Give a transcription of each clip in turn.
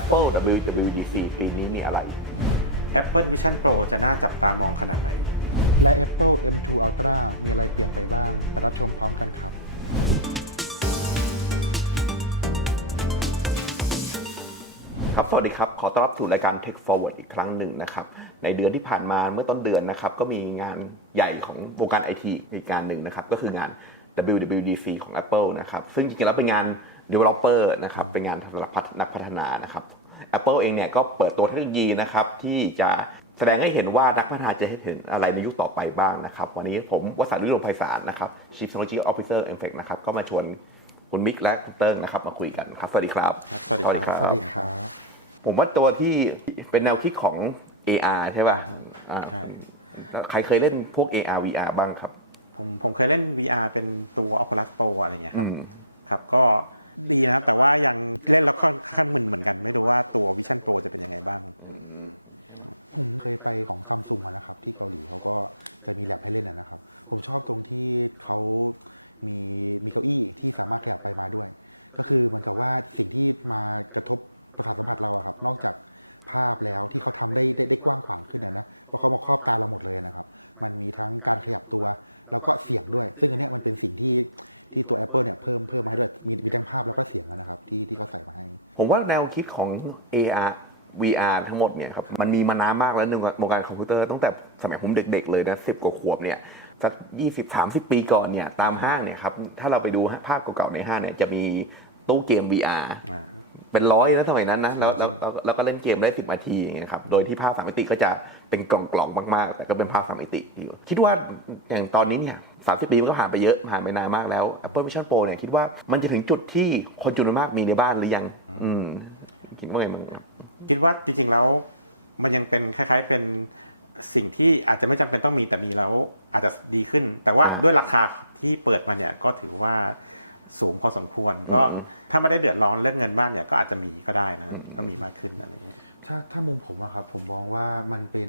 Apple WWDC ปีนี้มีอะไร Apple Vision Pro จะน่าจับตามองขนาดไหน และ Apple M2 Ultra มีอะไรเปลี่ยนไปบ้าง ไปรับชมพร้อมกันครับ ครับ สวัสดีครับ ขอต้อนรับสู่รายการ Tech Forward อีกครั้งหนึ่งนะครับ ในเดือนที่ผ่านมาเมื่อต้นเดือนนะครับ ก็มีงานใหญ่ของวงการไอทีอีกงานหนึ่งนะครับ ก็คืองาน WWDC ของ Apple นะครับ ซึ่งจริงๆแล้วเป็นงาน developer นะครับเป็นงานสำหรับนักพัฒนานะครับ Apple เองเนี่ยก็เปิดตัวเทคโนโลยีนะครับที่จะแสดงให้เห็นว่านักพัฒนาจะเห็นอะไรในยุคต่อไปบ้างนะครับ วันนี้ผมวสันต์วิโรจน์ไพศาลนะครับ Chief Technology Officer e m f e c นะครับก็มาชวนคุณมิกและคุณเติ้งนะครับมาคุยกันครับ สวัสดีครับครับสวัสดีครับ สวัสดีครับ ผมว่าตัวที่เป็นแนวคิดของ AR ใช่ป่ะอ่าใช่แล้วใครเคยเล่นพวก AR VR บ้างครับ ผมผมเคยเล่น VR เป็นตัว Oculus Pro อะไรอย่างเงี้ยครับอืมครับก็ ดีนะครับ แต่ว่ายังเล่นแล้วค่อนข้างมึนเหมือนกัน ไม่รู้ว่าตัว Vision Pro จะเป็นยังไงบ้าง ผมเคยไปของซัมซุงนะครับ ที่เกาหลีเขาก็จะมีแลบให้เล่นนะครับ ผมชอบตรงที่เขามีมีเก้าอี้ที่สามารถขยับไปมาด้วย ก็คือเหมือนกับว่าสิ่งที่มากระทบประสาทสัมผัสเราอะครับ นอกจากภาพแล้วที่เขาทำได้ได้ได้กว้างขวางขึ้นนะนะเพราะเขามาครอบตาเราหมดเลยนะครับ มันมีทั้งการขยับตัว แล้วก็เสียงด้วย ซึ่งอันนี้มันเป็นสิ่งที่ ที่ตัว Apple เนี่ยเพิ่มเพิ่มมาให้ด้วยมีมีทั้งภาพแล้วก็เสียงนะครับที่ที่เขาใส่มาให้ ผมว่าแนวคิดของ AR VR ทั้งหมดเนี่ยครับมันมีมานานมากแล้วในวงการคอมพิวเตอร์ตั้งแต่สมัยผมเด็ก ๆ เลยนะสิบกว่าขวบเนี่ยสักยี่สิบสามสิบปีก่อนเนี่ยตามห้างเนี่ยครับถ้าเราไปดูภาพเก่าๆในห้างเนี่ยจะมีตู้เกม VR อ่า เป็นร้อยแล้วสมัยนั้นนะแล้วจริแล้วงแล้วแล้วก็เล่นเกมได้สิบนาทีอย่างเงี้ยครับโดยที่ภาพสามมิติก็จะเป็นกล่องๆมากๆแต่ก็เป็นภาพสามมิติอยู่คิดว่าอย่างตอนนี้เนี่ยสามสิบปีมันก็ผ่านไปเยอะผ่านไปนานมากแล้ว Apple Vision Pro เนี่ยคิดว่ามันจะถึงจุดที่คนจำนวนมากมีในบ้านหรือยัง อืมคิดว่าไงบ้างครับคิดว่าจริงๆแล้วมันยังเป็นคล้าย ๆเป็นสิ่งที่อาจจะไม่จำเป็นต้องมีแต่มีแล้วอาจจะดีขึ้น แต่ว่าอ่าด้วยราคาที่เปิดมาเนี่ยก็ถือว่า สูงพอสมควร ก็อืมถ้าไม่ได้เดือดร้อนเรื่องเงินบ้านเนี่ยก็อาจจะมีก็ได้นะก็มีมากขึ้นอะไรอย่างเงี้ยถ้าถ้ามุมผมอะครับผมมองว่ามันเป็น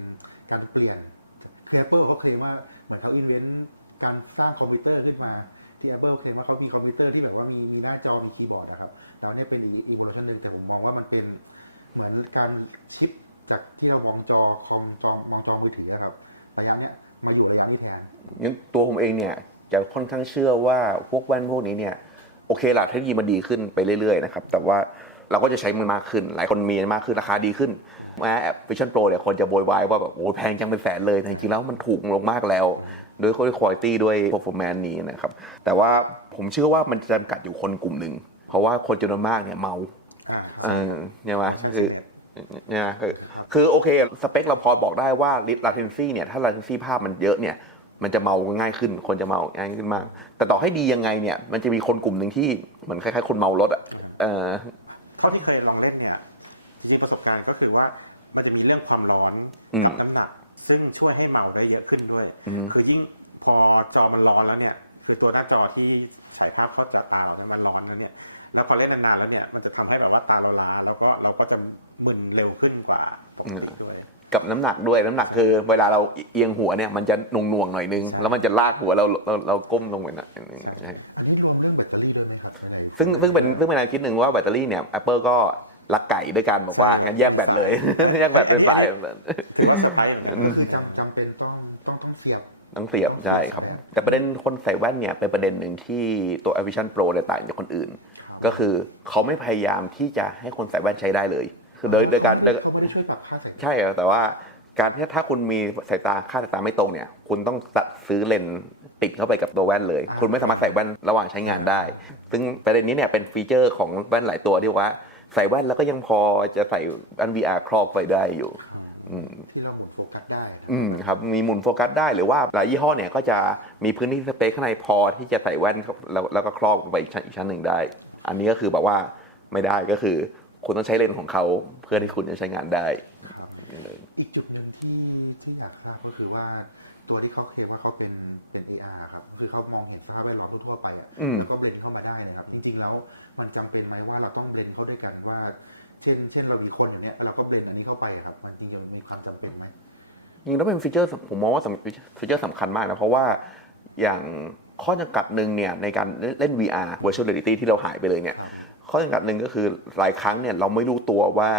การเปลี่ยนคือ Apple เขาเคลมว่าเหมือนเขาอินเวนต์การสร้างคอมพิวเตอร์ขึ้นมาที่ Apple เคลมว่าเขามีคอมพิวเตอร์ที่แบบว่ามีมีหน้าจอมีคีย์บอร์ดนะครับแล้วเนี่ยเป็นอีกอีโวลูชันหนึ่งแต่ผมมองว่ามันเป็นเหมือนการชิปจากที่เรามองจอคอมจอมองจอมือถืออะครับระยะเนี้ยมาอยู่ระยะนี้แทนงั้นตัวผมเองเนี่ยจะค่อนข้างเชื่อว่าพวกแว่นพวกนี้เนี่ยโอเคละเทคโนโลยีมันดีขึ้นไปเรื่อยๆนะครับแต่ว่าเราก็จะใช้มันมากขึ้น หลายคนมีมากขึ้นราคาดีขึ้นแม้แอป Vision Pro เนี่ยคนจะโวยวายว่าแบบโอ้แพงจังเป็นแสนเลยแต่จริงๆแล้วมันถูกลงมากแล้ว ด้วยคุณภาพด้วย performance นี้นะครับ แต่ว่าผมเชื่อว่ามันจะจำกัดอยู่คนกลุ่มหนึ่ง เพราะว่าคนจำนวนมากเนี่ยเมาอ่าครับใช่เออเนี่ยว่า motion sickness เนี่ยนะคือครับคือโอเค สเปคเราพอบอกได้ว่า latency เนี่ยถ้า latency ภาพมันเยอะเนี่ย มันจะเมาง่ายขึ้น คนจะเมาง่ายขึ้นมาก แต่ต่อให้ดียังไงเนี่ย มันจะมีคนกลุ่มหนึ่งที่เหมือนคล้ายๆ คนเมารถอะเออเท่าที่เคยลองเล่นเนี่ย จริงๆประสบการณ์ก็คือว่ามันจะมีเรื่องความร้อนอืมกับน้ำหนัก ซึ่งช่วยให้เมาได้เยอะขึ้นด้วยอืมคือยิ่งพอจอมันร้อนแล้วเนี่ย คือตัวหน้าจอที่ฉายภาพเข้าจะตาเราเนี่ยมันร้อนแล้วเนี่ย แล้วพอเล่นนานๆแล้วเนี่ยมันจะทำให้แบบว่าตาเราล้าแล้วก็เราก็จะมึนเร็วขึ้นกว่าปกติด้วย กับน้ำหนักด้วยน้ำหนักใช่คือ เวลาเราเอียงหัวเนี่ยมันจะหน่วงๆหน่อยนึงใช่แล้วมันจะลาดหัวเราเราเราก้มลงไปหน่อยนึงใช่อันนี้รวมเรื่องแบตเตอรี่ด้วยไหมครับในๆซึ่งซึ่งเป็นซึ่งเป็นแนวคิดหนึ่งว่าแบตเตอรี่เนี่ย Apple ก็ลักไก่ด้วยกันบอกใช่ว่าแบบงั้นแยกแบตเลยมีสายแยกแบตอันนี้อันนี้เป็สายถือว่าเซอร์ไพรส์เหมือนกันนะก็คือจำจำเป็นต้องต้องต้องเสียบต้องเสียบต้องเสียบใช่ครับแบตแต่ประเด็นคนใส่แว่นเนี่ยเป็นประเด็นหนึ่งที่ตัว Vision Pro เนี่ยต่างจากคนอื่นครับก็คือเขาไม่พยายามที่จะให้คนใส่แว่นใช้ได้เลยคือ โดยอ๋อโดยการเขาไม่ได้เขาไม่ได้ช่วยปรับค่าสายตาใช่ครับแต่ว่าการที่ถ้าคุณมีสายตาค่าสายตาไม่ตรงเนี่ย คุณต้องตัดซื้อเลนส์ติดเข้าไปกับตัวแว่นเลยอ่าคุณไม่สามารถใส่แว่นระหว่างใช้งานได้ ซึ่งประเด็นนี้เนี่ยเป็นฟีเจอร์ของแว่นหลายตัวที่ว่าใส่แว่นแล้วก็ยังพอจะใส่อัน VR ครอบไปได้อยู่อืมที่เราหมุนโฟกัสได้นะอืมครับ มีหมุนโฟกัสได้หรือว่าหลายยี่ห้อเนี่ยก็จะมีพื้นที่สเปซข้างในพอที่จะใส่แว่นครับแล้วแล้วก็ครอบลงไปอีกชั้นอีกชั้นหนึ่งได้ อันนี้ก็คือแบบว่าไม่ได้ก็คือ คุณต้องใช้เลนส์ของเขาเพื่อที่คุณจะใช้งานได้ครับ อีกจุดหนึ่งที่ที่อยากทราบก็คือว่าตัวที่เขาเคลมว่าเขาเป็นเป็น AR ครับก็คือเขามองเห็นสภาพแวดล้อมทั่วๆไปอะอืมแล้วก็เบลนเข้ามาได้นะครับ จริง ๆ แล้วมันจำเป็นไหมว่าเราต้องเบลนเข้าด้วยกันว่า เช่น เช่นเรามีคนอยู่เนี้ยเราก็เบลนอันนี้เข้าไปอะครับ มันจริงๆมีความจำเป็นไหมจริงๆแล้วเป็นฟีเจอร์ผมมองว่าสำฟีเจอร์สำคัญมากนะเพราะว่าอย่าง ข้อจำกัดหนึ่งเนี่ยในการเล่น VR virtual reality ที่เราหายไปเลยเนี่ยครับข้อจำกัดหนึ่งก็คือหลายครั้งเนี่ยเราไม่รู้ตัวว่า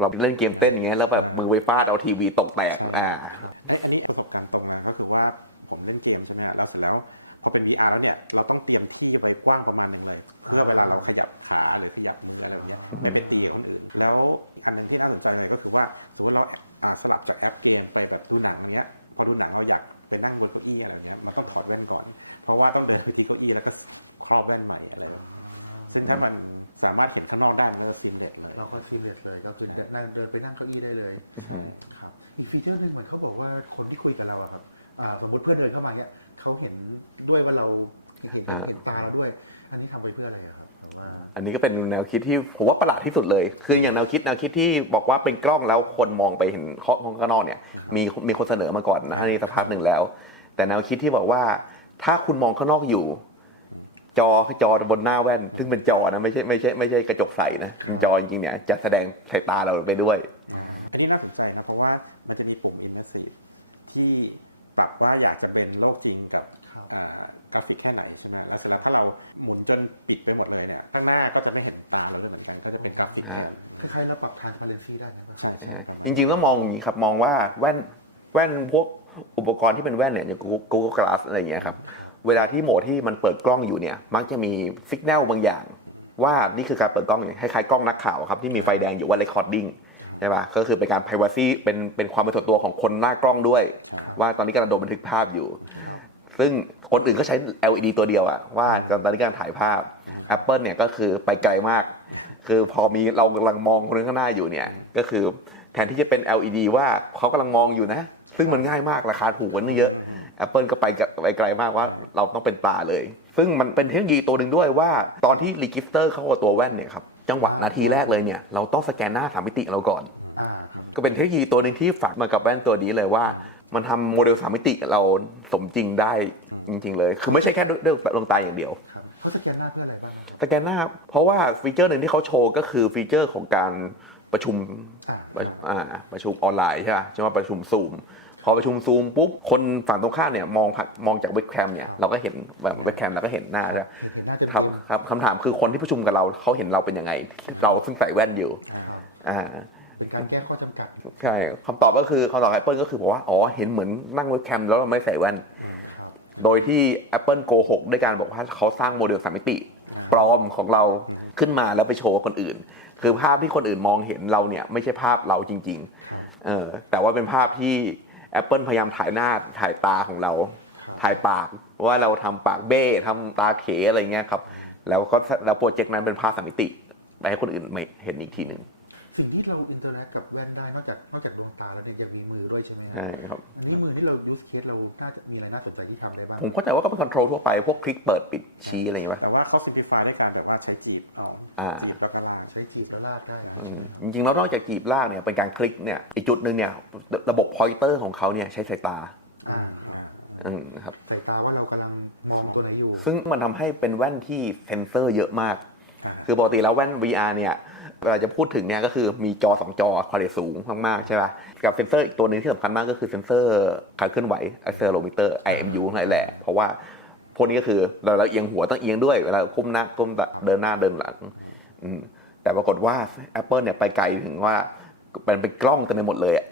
เราเล่นเกมเต้นอย่างเงี้ยแล้วแบบอ่ามืมือไปฟาดเอาทีวีตกแตกใช่อ่าครับไอ้อันนี้ประสบการณ์ตรงเลยก็คือว่าผมเล่นเกมใช่ไหมฮะแล้วเสร็จแล้วพอเป็น VR แล้วเนี่ยเราต้องเตรียมที่ไว้กว้างประมาณหนึ่งเลย เพื่อเวลาเราขยับขาหรือขยับมืออะไรแบบเนี้ยไม่ไปตีกับคนอื่น แล้วอันหนึงที่น่าสนใจเลยก็คือว่าสมมติเราอ่าสลับจากแอปเกมไปแบบดูหนังอย่างเงี้ยพอดูหนังเราอยากไป นั่งบนเก้าอี้อะไรแบบเนี้ยมันต้องถอดแว่นก่อน เพราะว่าต้องเดินไปที่เก้าอี้แล้วก็ครอบแว่นใหม่อะไรแบบนี้ซึ่งถ้ามันสามารถเห็นข้างนอกได้มันก็จะซิมเลตเลยเราก็ซีมเลสเลยก็คือเดินนั่งเดินไปนั่งเก้าอี้ได้เลยใช่ครับอีกฟีเจอร์หนึ่งเหมือนเขาบอกว่าคนที่คุยกับเราอะครับอ่าสมมติเพื่อนเดินเข้ามาเนี้ยเขาเห็นด้วยว่าเราเห็นเห็นอ่าเห็นตาเราด้วย อันนี้ทำไปเพื่ออะไรอะครับแบบว่า อันนี้ก็เป็นแนวคิดที่ผมว่าประหลาดที่สุดเลย คืออย่างแนวคิดแนวคิดที่บอกว่าเป็นกล้องแล้วคนมองไปเห็นข้อมองข้างนอกเนี่ย มีมีคนเสนอมาก่อนนะในสักพักหนึ่งแล้ว แต่แนวคิดที่บอกว่า ถ้าคุณมองข้างนอกอยู่ จอจอบนหน้าแว่น ซึ่งเป็นจอนะไม่ใช่ไม่ใช่ไม่ใช่กระจกใสนะเป็นจอจริงๆเนี่ยจะแสดงสายตาเราไปด้วย อันนี้น่าสนใจนะเพราะว่ามันจะมีปุ่ม immersive ที่ปรับว่าอยากจะเบนโลกจริงกับครับอ่า กราฟิกแค่ไหนใช่ไหมแล้วเสร็จแล้วถ้าเราหมุนจนปิดไปหมดเลยเนี่ยข้างหน้าก็จะไม่เห็นตาเราด้วยเหมือนกัน ก็จะเป็นกราฟิกแทนคล้ายๆเราปรับ transparency ได้ไหมครับใช่ใช่ประมาณจริงๆต้องมองอย่างนี้ครับมองว่าแว่นแว่นพวกอุปกรณ์ที่เป็นแว่นเนี่ยอย่าง Google Google Glass อะไรอย่างเงี้ยครับครับเวลาที่โหมดที่มันเปิดกล้องอยู่เนี่ยมักจะมีสัญญาณบางอย่าง ว่านี่คือการเปิดกล้องเนี่ยคล้ายๆกล้องนักข่าวครับที่มีไฟแดงอยู่ว่า recording ใช่ป่ะก็คือเป็นการ privacy เป็นเป็นความเป็นส่วนตัวของคนหน้ากล้องด้วยใช่ว่าตอนนี้กำลังโดนบันทึกภาพอยู่ครับ ซึ่งคนอื่นก็ใช้ LED ตัวเดียวอะว่าตอนนี้การถ่ายภาพ Apple เนี่ยก็คือไปไกลมาก คือพอมีเรากำลังมองคนข้างหน้าอยู่เนี่ย ก็คือแทนที่จะเป็น LED ว่าเขากำลังมองอยู่นะ ซึ่งมันง่ายมากราคาถูกกว่านี้เยอะ Apple ก็ไปกับไปไกลมากว่าใช่เราต้องเป็นตาเลย ซึ่งมันเป็นเทคโนโลยีตัวหนึ่งด้วยว่า ตอนที่รีกิสเตอร์เข้ากับตัวแว่นเนี่ยครับจังหวะอ่านาทีแรกเลยเนี่ยเราต้องสแกนหน้าสามมิติเราก่อนอ่าครับก็เป็นเทคโนโลยีตัวหนึ่งที่ฝังมากับแว่นตัวนี้เลยว่า มันทำโมเดลสามมิติเราสมจริงได้จริง ๆ เลย คือไม่ใช่แค่ด้วยด้วยดวงตาอย่างเดียว ครับเขาสแกนหน้าเพื่ออะไรบ้างนะครับ สแกนหน้าเพราะว่าฟีเจอร์หนึ่งที่เขาโชว์ก็คือฟีเจอร์ของการประชุมอ่าครับอ่าประชุมออนไลน์ใช่ไหมใช่ไหมประชุมซูมพอประชุมซูมปุ๊บคนฝั่งตรงข้ามเนี่ยมองผ่านมองจากเว็บแคมเนี่ยครับ เราก็เห็นแบบเว็บแคมเราก็เห็นหน้าครับด้วยเห็นเห็นหน้าเต็มครับเต็มครับคำถามคือคนที่ประชุมกับเราเขาเห็นเราเป็นยังไง เราซึ่งใส่แว่นอยู่อ่าครับ อ่า เป็นการแก้ข้อจำกัด ใช่คำตอบก็คือคำตอบของ Apple ก็คือบอกว่า อ๋อ เห็นเหมือนนั่งเว็บแคมแล้วเราไม่ใส่แว่นครับโดยที่ Apple โกหกด้วยการบอกว่าเขาสร้างโมเดลสามมิติอ่าปลอมของเราขึ้นมาแล้วไปโชว์คนอื่น คือภาพที่คนอื่นมองเห็นเราเนี่ยไม่ใช่ภาพเราจริงครับๆเออแต่ว่าเป็นภาพที่ Apple พยายามถ่ายหน้าถ่ายตาของเราครับถ่ายปากว่าเราทำปากเบ้ทำตาเขอะไรเงี้ยครับ แล้วก็แล้วโปรเจกต์นั้นเป็นภาพสามมิติไปให้คนอื่นไม่เห็นอีกทีหนึ่ง สิ่งที่เราอินเตอร์แอคกับแว่นได้นอกจากนอกจากดวงตาแล้วเนี่ยยังมีมือด้วยใช่ไหมครับใช่ครับ อันนี้มือที่เรา use case เราน่าจะมีอะไรน่าสนใจที่ทำได้บ้าง ผมเข้าใจว่าก็เป็นคอนโทรลทั่วไป พวกคลิกเปิดปิดชี้อะไรอย่างเงี้ยแต่ว่าเขา simplify ด้วยการแบบว่าใช้จีบเอาอ่าจีบแล้วก็ลาก ใช้จีบแล้วลากได้ใช่ไหมครับ จริงๆแล้วนอกจากกีบลากเนี่ยเป็นการคลิกเนี่ยอีกจุดหนึ่งเนี่ยระบบพอยเตอร์ของเขาเนี่ยใช้สายตาอ่าอ่าอืมครับสายตาว่าเรากำลังมองตัวไหนอยู่ ซึ่งมันทำให้เป็นแว่นที่เซนเซอร์เยอะมากอ่าคือปกติแล้วแว่น VR เนี่ย เวลาจะพูดถึงเนี่ยก็คือมีจอสองจอความเร็วสูงมากๆใช่ป่ะกับเซนเซอร์อีกตัวหนึ่งที่สำคัญมากก็คือเซนเซอร์การเคลื่อนไหว accelerometer IMU นั่นแหละเพราะว่าพวกนี้ก็คือเราเราเอียงหัวต้องเอียงด้วยเวลาก้มหน้าก้มแบบเดินหน้าเดินหลังอืมแต่ปรากฏว่า Apple เนี่ยไปไกลถึงว่าเป็นเป็นกล้องเต็มไปหมดเลยอะ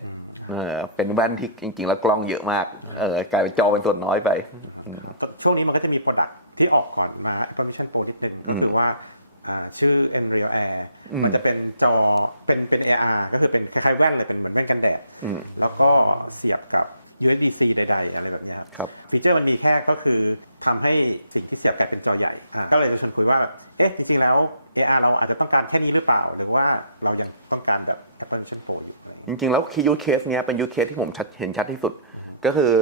เออเป็นแว่นที่จริงๆ แล้วกล้องเยอะมากเออกลายเป็นจอเป็นส่วนน้อยไปก็ช่วงนี้มันก็จะมี Product ที่ออกก่อนมา Apple Vision Pro นิดนึงก็คือว่าอ่า ชื่อ Nreal Air มันจะเป็นจอเป็นเป็น AR ก็คือเป็นคล้ายๆแว่นเลยเป็นเหมือนแว่นกันแดด แล้วก็เสียบกับ USB-C ใด ๆ อะไรแบบเนี้ยครับครับฟีเจอร์มันมีแค่ก็คือทำให้สิ่งที่เสียบกลายเป็นจอใหญ่อ่าก็เลยจะชวนคุยว่าแบบเอ๊ะจริง ๆ แล้ว AR เราอาจจะต้องการแค่นี้หรือเปล่า หรือว่าเรายังต้องการแบบ Apple Vision Pro อยู่อะไรอย่างจเงี้ยริง ๆ แล้วคียูเคสเนี้ยเป็นยูเคสที่ผมชัดเห็นชัดที่สุด ก็คือ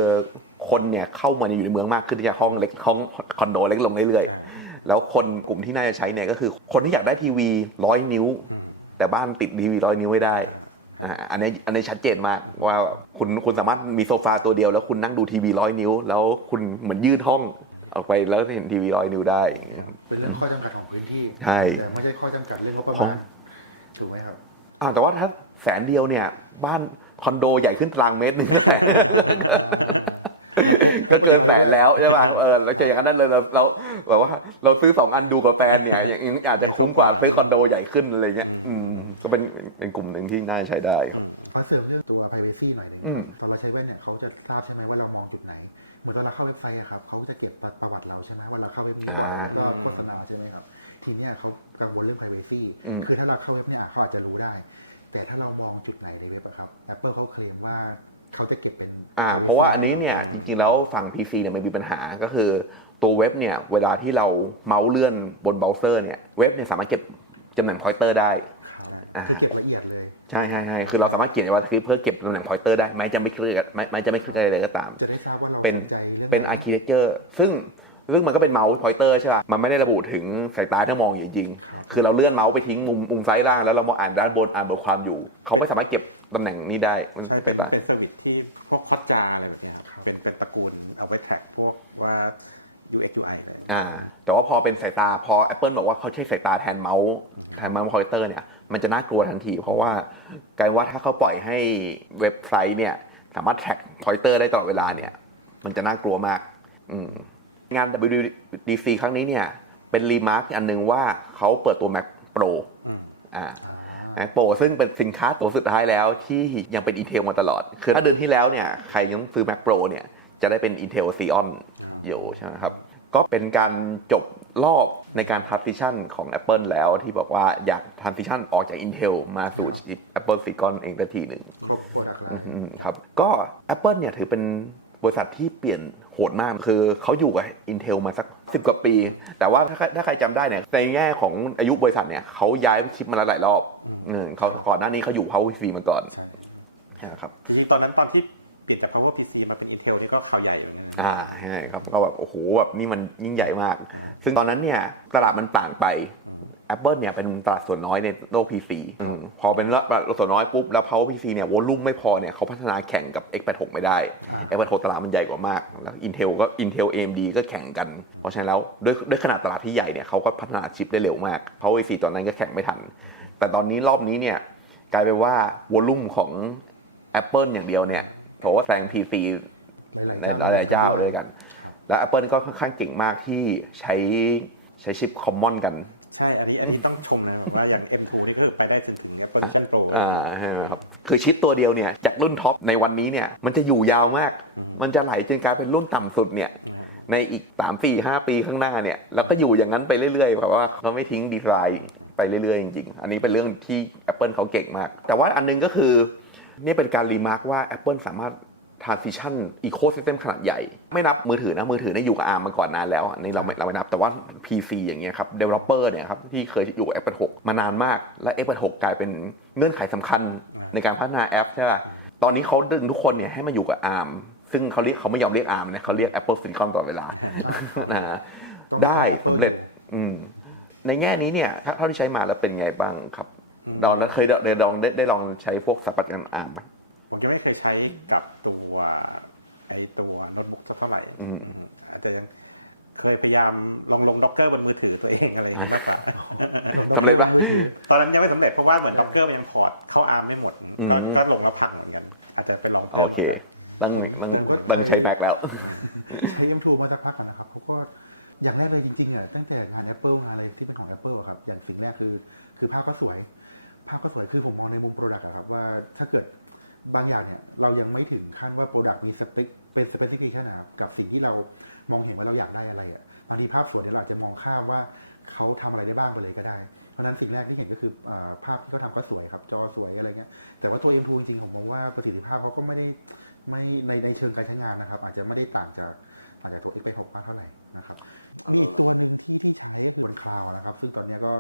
คนเนี่ยเข้ามาอยู่ในเมืองมากขึ้นที่จะห้องเล็กห้องคอนโดเล็กลงเรื่อยอ่าๆ แล้วคนกลุ่มที่น่าจะใช้เนี่ยก็คือคนที่อยากได้ทีวีร้อยนิ้วอืมแต่บ้านติดทีวีร้อยนิ้วไม่ได้อ่าอ่าอันนี้อันนี้ชัดเจนมากว่าคุณคุณสามารถมีโซฟาตัวเดียว แล้วคุณนั่งดูทีวีร้อยนิ้ว แล้วคุณเหมือนยืดห้องออกไปแล้วเห็นทีวีร้อยนิ้วได้ครับเป็นเรื่องข้อจำกัดของพื้นที่ใช่แต่ไม่ใช่ข้อจำกัดเรื่องงบประมาณถูกไหมครับอ่าแต่ว่าถ้าแสนเดียวเนี่ย บ้านคอนโดใหญ่ขึ้นกลางเมตรหนึงเราพกพกไปเกิกับนเราแปด้วยดแล้วใช่ป่ะเออเราเจออย่างนั้นเลยเราเรา แบบว่าเราซื้อสองอันดูกับแฟนเนี่ยยังยังอาจจะยังถูคุ้มกกกว่าว่าซื้อคอนโดใหญ่ขึ้นอะไรเงี้ยอืมอืมก็เป็นเป็นกลุ่มหนึ่งที่น่าใช้ได้อืมฟ้าเสริมเรื่องตัว privacy หน่อยหนึ่งครับอืมตอนเราใช้แว่นเนี่ยเขาจะทราบใช่ไหมว่าเรามองจุดไหน เหมือนตอนเราเข้าเว็บไซต์อะครับเขาจะเก็บประประวัติเราใช่ไหมว่าเราเข้าเว็บนี้บ่อยแล้วก็โฆษณาใช่ไหมครับทีเนี้ยเขากังวลเรื่อง privacy คือถ้าเราเข้าเว็บเนี่ยอะเขาอาจจะรู้ได้ แต่ถ้าเรามองจุดไหนในเว็บอะครับ Apple เขาเคลมว่าเขาจะเก็บเป็นอ่า privacy เพราะว่าอันนี้เนี่ยให้จราริงๆแล้วฝั่ง PC เนี่ยมันมีปัญหาก็คือ ตัวเว็บเนี่ยเวลาที่เราเมาส์เลื่อนบนเบราว์เซอร์เนี่ยเว็บเนี่ยสามารถเก็บจำแหน่งพอยเตอร์ได้ครับใช่อ่าคือเก็บละเอียดเลย ใช่ใช่ใช่คือเราสามารถเขียนว่าคือเพื่อเก็บตำแหน่งพอยเตอร์ได้แม้จะไม่เคลียร์แม้แม้จะไม่เคลียร์อะไรก็ตาม จะได้ทราบว่าเราเป็น สนใจเรื่องเป็นไหนอาร์คิเทคเจอร์ซึ่งซึ่งมันก็เป็นเมาส์พอยเตอร์ใช่ป่ะมันไม่ได้ระบุถึงสายตาถ้ามองอย่างจริงครับคือเราเลื่อนเมาส์ไปทิ้งมุมมุมซ้ายล่างแล้วเรามาอ่านด้านบนอ่านบทความอยู่ เขาไม่สามารถเก็บตำแหน่งนี้ได้มัใช่เป็นต่างเป็นเซอร์วิสที่พวกคอจาอะไรแบบเนี้ยครับครับ เป็นเป็นตระกูลเอาไว้แท็กพวกว่า UX UI เลย อ่าแต่ว่าพอเป็นสายตาพอ Apple บอกว่าเขาใช้สายตาแทนเมาส์แทนเมาส์พอยเตอร์เนี่ยมันจะน่ากลัวทันทีเพราะว่ากลายว่าถ้าเขาปล่อยให้เว็บไซต์เนี่ยสามารถแท็กพอยเตอร์ได้ตลอดเวลาเนี่ยมันจะน่ากลัวมากอืมงาน WWDC ครั้งนี้เนี่ยเป็นรีมาร์กอันหนึ่งว่าเขาเปิดตัว Mac Pro อืมอ่าอ่า Mac Pro ซึ่งเป็นสินค้าตัวสุดท้ายแล้วที่ยังเป็น Intel มาตลอด คือถ้าเดือนที่แล้วเนี่ยใครยังซื้อ Mac Pro เนี่ย จะได้เป็น Intel Xeon เดียวใช่ไหมครับ ก็เป็นการจบรอบในการ transition ของ Apple แล้วที่บอกว่าอยาก transition ออกจาก Intel มาสู่ครับ Apple Silicon เองสักทีหนึ่งครบโปรดักต์ไลน์อืมครับ ก็ Apple เนี่ยถือเป็นบริษัทที่เปลี่ยนโหดมากคือเขาอยู่กับ Intel มาสักสิบกว่าปี แต่ว่าถ้าถ้าใครจำได้เนี่ยในแง่ของอายุบริษัทเนี่ยเขาย้ายชิปมาแล้วหลายรอบอืมอืมเขาก่อนหน้านี้เขาอยู่ Power PC มาก่อนใช่นะครับจริงๆตอนนั้นตอนที่เป ลี่ยนจาก Power PC มาเป็น Intel นี่ก็ข่าวใหญ่เหมือนกันนะอ่าใช่ครับก็แบบโอ้โหแบบนี่มันยิ่งใหญ่มากอ่าซึ่งตอนนั้นเนี่ยตลาดมันต่างไปอืม Apple เนี่ยเป็นตลาดส่วนน้อยในโลก PC ครับอืมพอเป็นตลาดส่วนน้อยปุ๊บแล้ว Power PC เนี่ยวอลลุ่มไม่พอเนี่ยเขาพัฒนาแข่งกับ X86 ไม่ได้อ่า X86 ตลาดมันใหญ่กว่ามาก Intel ก็ Intel AMD ก็แข่งกัน เพราะฉะนั้นแล้วด้วยด้วยขนาดตลาดที่ใหญ่เนี่ยเขาก็พัฒนาชิปได้เร็วมาก Power PC ตอนนั้นก็แข่งไม่ทัน แต่ตอนนี้รอบนี้เนี่ยกลายเป็นว่าวอลลุ่มของ Apple อย่างเดียวเนี่ย เพราะว่าแซง PC หลายๆในเจ้าหลายๆเจ้าด้วเลยกันครับแล้ว Apple ก็ค่อนข้างเก่งมากที่ใช้ใช้ชิปคอมมอนกัน ใช่ อันนี้อันนี้ต้องชมเลยแบบว่าอย่าง M2 นี่ก็คือไปได้จนถึง Apple Vision Pro เลยอ่าใช่ไหมครับคือชิปตัวเดียวเนี่ยจากรุ่นท็อปในวันนี้เนี่ยมันจะอยู่ยาวมากอืมมันจะไหลจนกลายเป็นรุ่นต่ำสุดเนี่ยอ่าในอีก 3 4 5 ปีข้างหน้าเนี่ยแล้วก็อยู่อย่างนั้นไปเรื่อยๆเพราะว่าเขาไม่ทิ้งดีไซน์ไปเรื่อยๆจริงๆ อันนี้เป็นเรื่องที่ Apple เขาเก่งมาก แต่ว่าอันหนึงก็คือ นี่เป็นการรีมาร์กว่า Apple สามารถ transition ecosystem ขนาดใหญ่ ไม่นับมือถือนะ มือถือเนี่ยอยู่กับ ARM มาก่อนนานแล้วอันนี้เราไม่เราไม่นับแต่ว่า PC อย่างเงี้ยครับ developer เนี่ยครับที่เคยอยู่กับ Apple 6 มานานมาก และ Apple 6 กลายเป็นเงื่อนไขสำคัญอ่าในการพัฒนาแอปใช่ป่ะตอนนี้เขาดึงทุกคนเนี่ยให้มาอยู่กับ ARM ซึ่งเขาเรียกเขาไม่ยอมเรียก ARM นะเขาเรียก Apple Silicon ตลอดเวลาอ่าครับนะฮะต้องมีได้ Apple เด็ดอยู่อืมในแง่นี้เนี่ยถ้าเท่าที่ใช้มาแล้วเป็นไงบ้างครับ อืมเราเคยได้ลองได้ได้ลองใช้พวกสถาปัตยกรรมอ่านปะผมยังไม่เคยใช้กับตัวไอตัวโน้ตบุ๊กสักเท่าไหร่อืมอืมอาจจะยังเคยพยายามลองลงด็อกเกอร์บนมือถือตัวเองอะไรอย่างนี้มากกว่าลงด็อกเตอร์บนมือถือ ตอนนั้นยังไม่สำเร็จเพราราะว่าเหมือนด็อกเกอร์มันยังพอร์ตเข้าอาร์มไม่หมด ก็อืมก็ลงแล้วพังเหมือนกัน อาจจะไปลองเพิ่มโอเคอาจจะตั้งผมตั้งผมก็ตั้งใช้ใช้แม็กแล้ว ใช้ M2 มาสักพักกันนะครับเขาก็อย่างแรกเลยจริงๆอะตั้งแต่งาน Apple งานอะไรที่เป็นของ Apple อะครับ อย่างสิ่งแรกคือ คือภาพก็สวย ภาพก็สวยคือผมมองในมุม Product อะครับว่าถ้าเกิดบางอย่างเนี่ยเรายังไม่ถึงขั้นว่า Product มีสเปคเป็น specification นะครับกับสิ่งที่เรามองเห็นว่าเราอยากได้อะไรอะบางทีภาพสวยเดี๋ยเราอาจจะมองข้ามว่าเขาทำอะไรได้บ้างไปเลยก็ได้ เพราะนั้นสิ่งแรกที่เห็นก็คืออภาพที่เขาทำก็สวยครับ จอสวยอะไรเงี้ยแต่ว่าตัว M2 จริงๆผมมองว่าประสิทธิภาพเขาก็ไม่ได้ไม่ในในเชิงการใช้งานนะครับ อาจจะไม่ได้ต่างจาก อาจจะตัว X86 มากเท่าไหร่นะครับมีอีกตัวหนึ่งที่ที่ใช้ก็คือบนคลาวนะครับ ซึ่งตอนนี้ก็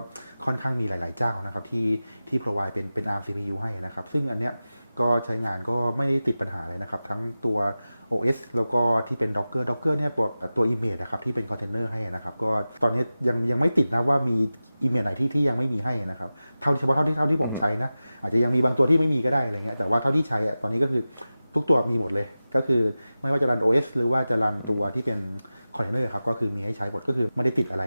ค่อนข้างมีหลาย ๆ เจ้านะครับที่ที่ provide เป็นเป็น ARM CPU ให้นะครับ ซึ่งอันเนี้ยก็ใช้งานก็ไม่ได้ติดปัญหาเลยนะครับ ทั้งตัว OS แล้วก็ที่เป็น Docker Docker เนี่ยตัวตัว image นะครับที่เป็นคอนเทนเนอร์ให้นะครับ ก็ตอนนี้ยังยังไม่ติดนะว่ามี image ไหนที่ที่ยังไม่มีให้นะครับเท่าเฉพาะเท่าที่เท่าที่ผมใช้นะ อาจจะยังมีบางตัวที่ไม่มีก็ได้อะไรเงี้ยแต่ว่าเท่าที่ใช้อะตอนนี้ก็คือทุกตัวมีหมดเลย ก็คือไม่ว่าจะรัน OS หรือว่าจะรันตัวที่เป็นคอนเทนเนอร์ครับก็คือมีให้ใช้หมดก็คือไม่ได้ติดอะไร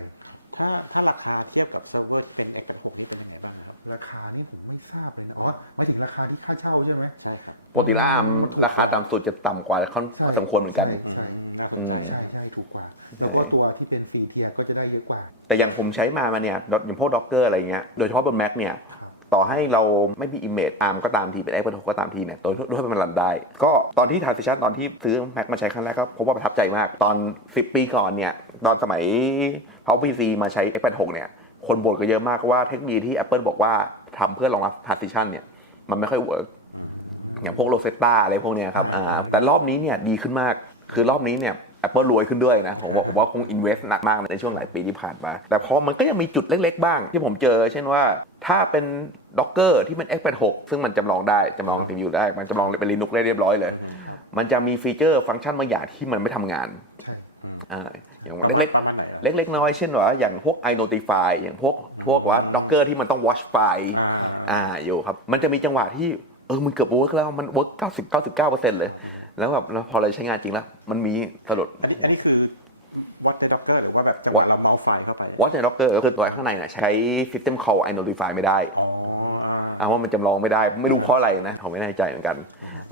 ถ้าถ้าราคาเทียบกับเซิร์ฟเวอร์ที่เป็น x86 นี่เป็นยังไงบ้างครับ ราคานี่ผมไม่ทราบเลยนะอ๋อหมายถึงราคาที่ค่าเช่าใช่ไหมใช่ครับปกติแล้วอาร์มมันถูกราคากว่าต่ำสุดจะต่ำกว่าค่อนใช่สมควรเหมือนกันใช่ใช่อืมน่าสนใจใช่ใช่ถูกกว่า แล้วก็ตัวที่เป็นฟรีเทียก็จะได้เยอะกว่า แต่อย่างผมใช้มามาเนี่ยอย่างพวกด็อกเกอร์อะไรเงี้ยโดยเฉพาะบน Mac เนี่ยครับต่อให้เราไม่มี Image ARM ก็ตามทีเป็น Apple ก็ตามทีเนี่ยตัวด้วยมันรันได้ ก็ตอนที่ Transition ตอนที่ซื้อ Mac มาใช้ครั้งแรกก็พบว่าประทับใจมากตอน 10 ปีก่อนเนี่ยตอนสมัย Power PC มาใช้ Apple 6เนี่ย คนบ่นก็เยอะมากว่าเทคโนโลยีที่ Apple บอกว่าทำเพื่อรองรับ Transition เนี่ย มันไม่ค่อยเวิร์กอย่างพวกโรเซตตาอะไรพวกเนี้ยครับอ่าอ่าแต่รอบนี้เนี่ยดีขึ้นมาก คือรอบนี้เนี่ย Apple รวยขึ้นด้วยนะ ผมว่าผมว่าคง invest หนักมากในช่วงหลายปีที่ผ่านมา แต่พอมันก็ยังมีจุดเล็ก ๆ บ้างที่ผมเจอ เช่นว่า ถ้าเป็น Docker ที่เป็น x86 ซึ่งมันจำลองได้จำลองครับเป็นอยู่ได้ มันจำลองเป็น Linux ได้เรียบร้อยเลย ครับ มันจะมีฟีเจอร์ฟังก์ชันบางอย่างที่มันไม่ทำงานใช่ อ่าอย่างประมาณเล็กๆประมาณไหนล่ะเล็กๆน้อยๆเช่นว่าอย่างพวก iNotify อย่างพวกพวกว่า Docker ที่มันต้อง watch file อ่า อ่าอยู่ครับ มันจะมีจังหวะที่เออมันเกือบเวิร์กแล้วมันเวิร์ก90 99เลย แล้วแบบแล้วพอเราใช้งานจริงแล้ว มันมีสะดุด อันนี้อันนี้คือ วัดในด็อกเกอร์หรือว่าแบบจังหวะเราเมาส์ไฟล์เข้าไปวัดใน Docker ก็คือตัวข้างในเนี่ยใช้ system call iNotify ไม่ได้อ๋ออ่าอ่าว่ามันจำลองไม่ได้ไม่รู้เพราะอะไรนะผมไม่แน่ใจเหมือนกัน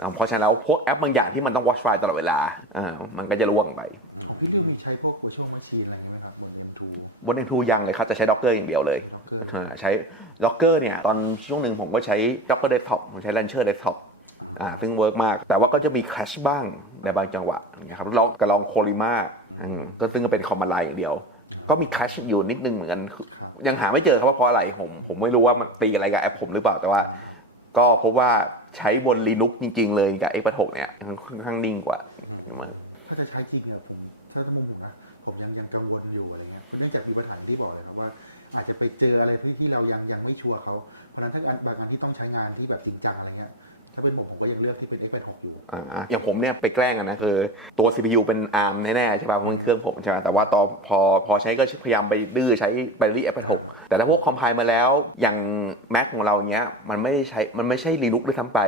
อ่าเพราะฉะนั้นแล้วพวกแอปบางอย่างที่มันต้อง watch file ตลอดเวลาอ่ามันก็จะล่วงไปของพี่เรียวมีใช้พวก virtual machine อะไรเงี้ยไหมครับบน M2 บน M2 ยังเลยครับจะใช้ Docker อย่างเดียวเลยใช้ Docker เลยอ่าใช้ Docker เนี่ยตอนช่วงหนึ่งผมก็ใช้ Docker Desktop ผมใช้ Rancher Desktop อ่าซึ่งเวิร์กมาก แต่ว่าก็จะมี crash บ้างในบางจังหวะนะครับลองกับลองโคลิมาก็ซึ่งก็เป็นคอมมานด์ไลน์อย่างเดียว ก็มี crash อยู่นิดนึงเหมือนกันครับยังหาไม่เจอครับว่าเพราะอะไรผม ผมไม่รู้ว่ามันตีอะไรกับแอปผมหรือเปล่าแต่ว่า ก็พบว่าใช้บน Linux จริง ๆ เลยกับ x86 เนี่ยค่อนข้างนิ่งกว่า ถ้าจะใช้จริงอะผมถ้าในมุมผมนะผมยังยังกังวลอยู่อะไรเงี้ยเนื่องจากมีปัญหาอย่างที่บอกเลยครับว่า อาจจะไปเจออะไรที่ที่เรายังยังไม่ชัวร์เขาเพราะฉะนั้นถ้าอันบางอันที่ต้องใช้งานที่แบบจริงจังอะไรเงี้ย ถ้าเป็นผมผมก็ยังเลือกที่เป็น X86 อยู่อ่าอย่างผมเนี่ยไปแกล้งกันนะคือตัว CPU เป็น ARM แน่ๆใช่ป่ะเพราะมันเครื่องผมใช่ป่ะแต่ว่าตอนพอพอใช้ก็พยายามไปดื้อใช้แบตเตอรี่ Apple 6แต่ถ้าพวกคอมไพล์มาแล้วอย่าง Mac ของเราเนี้ยมันไม่ได้ใช้มันไม่ใช่ Linux ด้วยซ้ำไป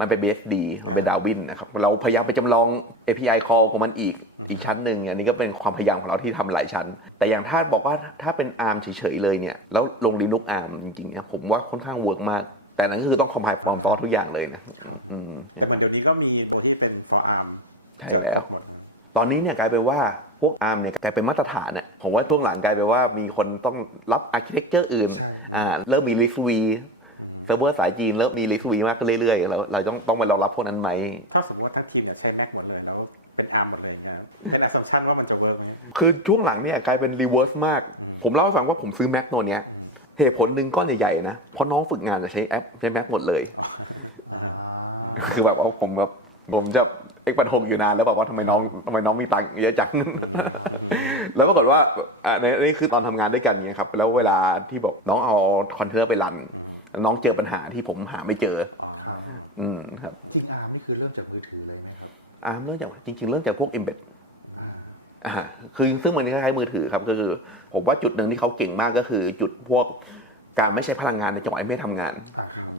มันเป็น BSD มันเป็น Darwin นะครับเราพยายามไปจำลอง API call ของมันอีกอีกชั้นหนึ่งอันนี้ก็เป็นความพยายามของเราที่ทำหลายชั้น แต่อย่างถ้าบอกว่าถ้าเป็น ARM เฉยๆเลยเนี่ยแล้วลง Linux ARM จริงๆเนี่ยผมว่าค่อนข้างเวิร์กมาก แต่นั่นก็คือต้องคอมไพล์ฟอร์มซอสทุกอย่างเลยนะอืมแต่เหมือนเดี๋ยวนี้ก็มีโบที่เป็น for arm ใช่จะแล้วครบหมดนะตอนนี้เนี่ยกลายเป็นว่าพวก ARM เนี่ยกลายเป็นมาตรฐานน่ะผมว่าช่วงหลังกลายเป็นว่ามีคนต้องรับอาร์เคเต็กเจอร์อื่นใช่อ่าเริ่มมี l i x v เซิร์ฟเวอร์สายจีนเริ่มมี l i x v มากขึ้นเรื่อยๆแล้วเราต้องต้องไปรองรับพวกนั้นไหม ถ้าสมมติว่าทั้งทีมเนี่ยใช้ Mac หมดเลยแล้วเป็น ARM หมดเลยอย่างเงี้ยเป็น assumption ว่ามันจะเวิร์กไหมคือช่วงหลังเนี่ยกลายเป็นรีเวิร์สมาก ผมเล่าให้ฟังว่าผมซื้อ Mac ตัวเนี้ย เหตุผลหนึ่งก้อนใหญ่ๆนะเพราะน้องฝึกงานจะใช้แอปใช้ Mac หมดเลยอ่าคือแบบว่าผมแบบผมจะเอ็กปันโฮมอยู่นานแล้วแบบว่าทำไมน้องทำไมน้องมีตังค์เยอะจังแล้วปรากฏว่าอะในนี่คือตอนทำงานด้วยกันเนี่ยครับแล้วเวลาที่บอกน้องเอาคอนเทนเนอร์ไปรันแล้วน้องเจอปัญหาที่ผมหาไม่เจออ๋อครับอืมครับจริง ARM นี่คือเริ่มจากมือถือเลยไหมครับอ่าเริ่มจากจริง ๆ เริ่มจากพวก embed อ่าอ่าคือซึ่งมันคล้ายๆมือถือครับก็คือ ผมว่าจุดหนึ่งที่เขาเก่งมากก็คือ จุดพวกการไม่ใช้พลังงานในจังหวะที่ไม่ทำงานอ่าครับ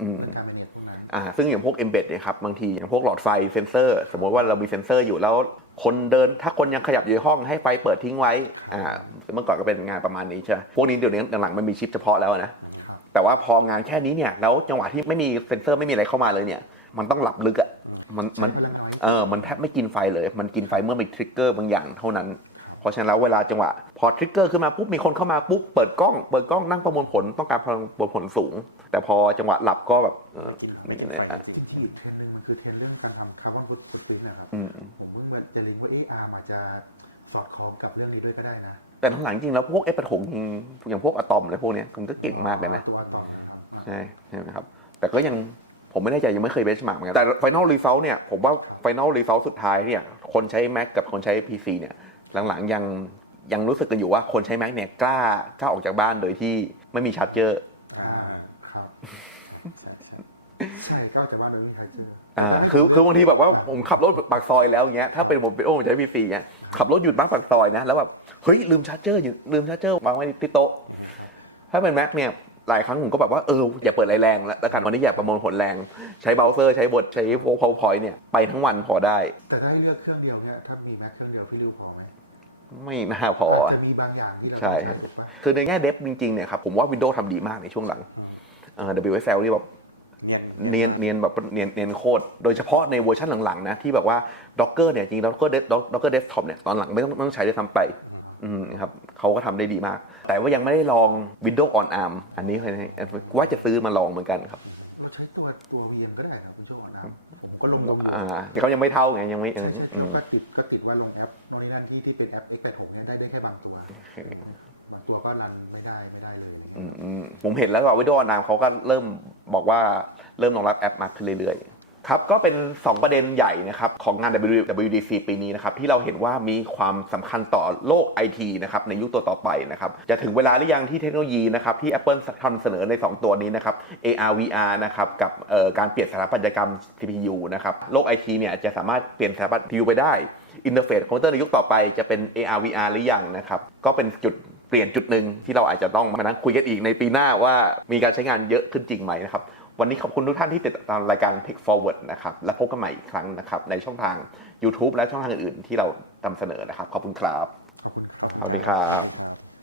อืมเรื่องการ manage พวกนั้นอ่าซึ่งอย่างพวก embed เนี่ยครับบางทีอย่างพวกหลอดไฟเซนเซอร์ สมมติว่าเรามีเซนเซอร์อยู่แล้ว คนเดินถ้าคนยังขยับอยู่ในห้องให้ไฟเปิดทิ้งไว้ครับอ่าเมื่อก่อนก็เป็นงานประมาณนี้ใช่ไหมพวกนี้เดี๋ยวนี้หลังๆมันมีชิปเฉพาะแล้วนะครับแต่ว่าพองานแค่นี้เนี่ยแล้วจังหวะที่ไม่มีเซนเซอร์ไม่มีอะไรเข้ามาเลยเนี่ย มันต้องหลับลึกอะมันใช้พลังงานน้อยที่เอสุดอมันแทบไม่กินไฟเลย มันกินไฟเมื่อมีทริกเกอร์บางอย่างเท่านั้นครับเพราะฉะนั้นแล้วเวลาจังหวะ พอทริกเกอร์ขึ้นมาปุ๊บมีคนเข้ามาปุ๊บเปิดกล้องเปิดกล้องนั่งประมวลผลต้องการประมวลผลสูง แต่พอจังหวะหลับก็แบบเออไม่กินไม่กินไฟจริงจริงๆอีกเทรนด์หนึ่งมันคือเทรนด์เรื่องการทำคาร์บอนฟุตปรินต์นะครับอืมผมเพิ่งมาจะลิงก์ว่าเอออาร์มอาจจะสอดคล้องกับเรื่องนี้ด้วยก็ได้นะแต่หลังๆจริงแล้วพวกเอฟปฐมจริงอย่างพวกอะตอมอะไรพวกเนี้ยมันก็เก่งมากเลยอ๋นะอตัวอะตอมนะครับอ่าใช่ใช่ไหมครับแต่ก็ยัง ผมไม่แน่ใจยังไม่เคยเบสมาร์กเหมือนกันแต่ Final Result เนี่ยผมว่าครับ Final Result สุดท้ายเนี่ยคนใช้ Mac กับคนใช้ PC เนี่ยหลังๆยังยังรู้สึกกันอยู่ว่าคนใช้ Mac เนี่ยกล้ากล้าออกจากบ้านโดยที่ไม่มีชาร์จเจอร์ๆอ่าครับใช่ใช่ใช่ใช่ก็ออกจากบ้านโดยไม่มีใครเจอแต่ถ้าให้ผคืมอเลือกคือบางทีแบบว่าอะผมขับรถปากซอยแล้วอย่างเงี้ยถ้าเป็นผมเป็นโอ้ผมใช้ PC เนี่ยขับรถหยุดบ้านปากซอยนะแล้วแบบเฮ้ยลืมชาร์จเจอร์อยู่ลืมชาร์จเจอร์วางไว้ที่โต๊ะครับถ้าเป็น Mac เนี่ย หลายครั้งผมก็แบบว่าเอออย่าเปิดอะไรแรงแล้วแต่การวันนี้อยากประมวลผลแรง ใช้เบราว์เซอร์ใช้บทใช้ powerpoint เนี่ยไปทั้งวันพอได้ แต่ถ้าให้เลือกเครื่องเดียวเนี่ยถ้ามี Mac เครื่องเดียวพี่ริวพอไหมไม่น่าพออาจอะจะมีบางอย่างที่เราต้องใช่ใช้ถูกปะคือในแง่เดฟจริงๆเนี่ยครับผมว่า Windows ทำดีมากในช่วงหลังอืมเอ่อ WSL นี่แบบ เนียนเนียนเนียนมาก เนียนแบบเนียนเนียนโคตร โดยเฉพาะในเวอร์ชันหลังๆ นะ ที่แบบว่า Docker เนี่ยจริง Docker Desk Docker Desktop เนี่ยตอนหลังไม่ต้องไม่ต้องใช้ได้วยซ้ำไปอืมนะครับเขาก็ทำได้ดีมาก แต่ว่ายังไม่ได้ลอง Windows on ARM อันนี้เคยว่าจะซื้อมาลองเหมือนกันครับเราใช้ตัวตัว VM ก็ได้ครับเป็นช่วงอ่อนน้ำผมก็ลงลงอยู่ อ่าแต่เขายังไม่เท่าไงยังไม่ ใช่ใช่แล้วก็ติดก็ติดว่าลงแอปโน่นนี่นั่นที่ที่เป็นแอป x86 เนี่ยได้ได้แค่บางตัวบางตัวก็รันไม่ได้ไม่ได้เลยอะไรเงี้ยครับ อืมผมเห็นแล้วว่าวิดีโออนามเขาก็เริ่ม บอกว่าเริ่มรองรับแอปมากขึ้นเรื่อยๆ ครับ ก็เป็น 2 ประเด็นใหญ่นะครับของงาน WWDC ปีนี้นะครับที่เราเห็นว่ามีความสำคัญต่อโลก IT นะครับในยุคตัวต่อไปนะครับจะถึงเวลาหรือยังที่เทคโนโลยีนะครับที่ Apple ทำเสนอใน 2 ตัวนี้นะครับ AR VR นะครับกับการเปลี่ยนสถาปัตยกรรม CPU นะครับโลก IT เนี่ยจะสามารถเปลี่ยนสถาปัตย CPU ไปได้อินเทอร์เฟซคอมพิวเตอร์ในยุคต่อไปจะเป็น AR VR หรือยังนะครับก็เป็นจุด เปลี่ยนจุดหนึ่งที่เราอาจจะต้องมานั่งคุยกันอีกในปีหน้าว่ามีการใช้งานเยอะขึ้นจริงไหมนะครับ วันนี้ขอบคุณทุกท่านที่ติดตามรายการ Tech Forward นะครับ และพบกันใหม่อีกครั้งนะครับ ในช่องทาง YouTube และช่องทางอื่นๆที่เรานำเสนอนะครับ ขอบคุณครับ ขอบคุณคขรัอบคุณขอบคุณคครัรับบสวัสดีครับ